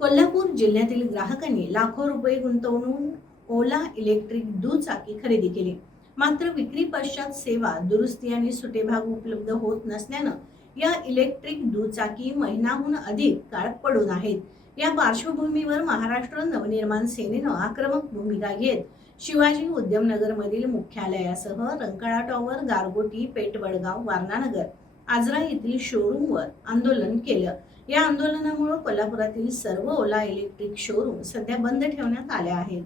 कोल्हापूर जिल्ह्यातील ग्राहकांनी लाखो रुपये गुंतवून ओला इलेक्ट्रिक दुचाकी खरेदी केली. मात्र विक्री पश्चात सेवा, दुरुस्ती आणि सुटे भाग उपलब्ध होत नसल्यानं या इलेक्ट्रिक दुचाकी महिनाहून अधिक काळ पडून आहेत. या पार्श्वभूमीवर महाराष्ट्र नवनिर्माण सेनेनं आक्रमक भूमिका घेत शिवाजी उद्यमनगरमधील मुख्यालयासह रंकाळा टॉवर, गारगोटी, पेठ, वडगाव, वारणानगर, आजरा येथील शोरूमवर आंदोलन केलं. या आंदोलनामुळे कोल्हापुरातील सर्व ओला इलेक्ट्रिक शोरूम सध्या बंद ठेवण्यात आले आहेत.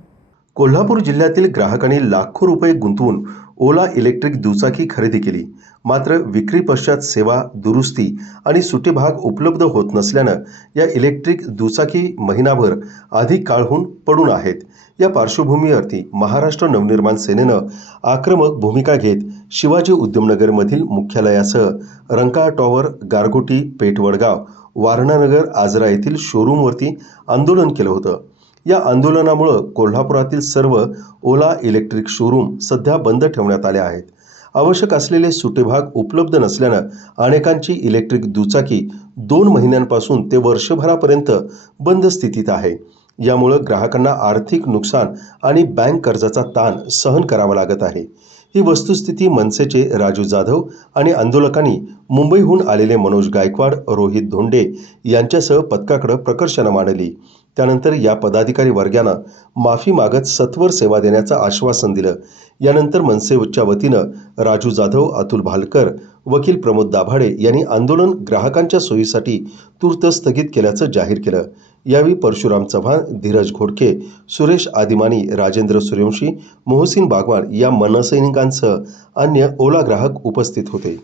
कोल्हापूर जिल्ह्यातील ग्राहकांनी लाखो रुपये गुंतवून ओला इलेक्ट्रिक दुचाकी खरेदी केली. मात्र विक्री पश्चात सेवा, दुरुस्ती आणि सुटे भाग उपलब्ध होत नसल्यानं या इलेक्ट्रिक दुचाकी महिनाभर अधिक काळहून पडून आहेत. या पार्श्वभूमीवरती महाराष्ट्र नवनिर्माण सेनेनं आक्रमक भूमिका घेत शिवाजी उद्यमनगरमधील मुख्यालयासह रंकाळा टॉवर, गारगोटी, पेठ, वडगाव, वारणानगर, आजरा येथील शोरूमवरती आंदोलन केलं होतं. या आंदोलनामुळे कोल्हापुरातील सर्व ओला इलेक्ट्रिक शोरूम सध्या बंद ठेवण्यात आले आहेत. आवश्यक असलेले सुटे भाग उपलब्ध नसल्यानं अनेकांची इलेक्ट्रिक दुचाकी 2 महिन्यांपासून ते वर्षभरापर्यंत बंद स्थितीत आहे. यामुळे ग्राहकांना आर्थिक नुकसान आणि बँक कर्जाचा ताण सहन करावा लागत आहे. ही वस्तुस्थिती मनसेचे राजू जाधव आणि आंदोलकांनी मुंबईहून आलेले मनोज गायकवाड, रोहित धोंडे यांच्यासह पथकाकडे प्रकर्षानं मांडली. त्यानंतर या पदाधिकारी वर्गानं माफी मागत सत्वर सेवा देण्याचं आश्वासन दिलं. यानंतर मनसेच्या वतीनं राजू जाधव, अतुल भालकर, वकील प्रमोद दाभाडे यांनी आंदोलन ग्राहकांच्या सोयीसाठी तूर्त स्थगित केल्याचं जाहीर केलं. यावेळी परशुराम चव्हाण, धीरज घोडके, सुरेश आदिमानी, राजेंद्र सूर्यवंशी, मोहसिन बागवान या मनसैनिकांसह अन्य ओला ग्राहक उपस्थित होते.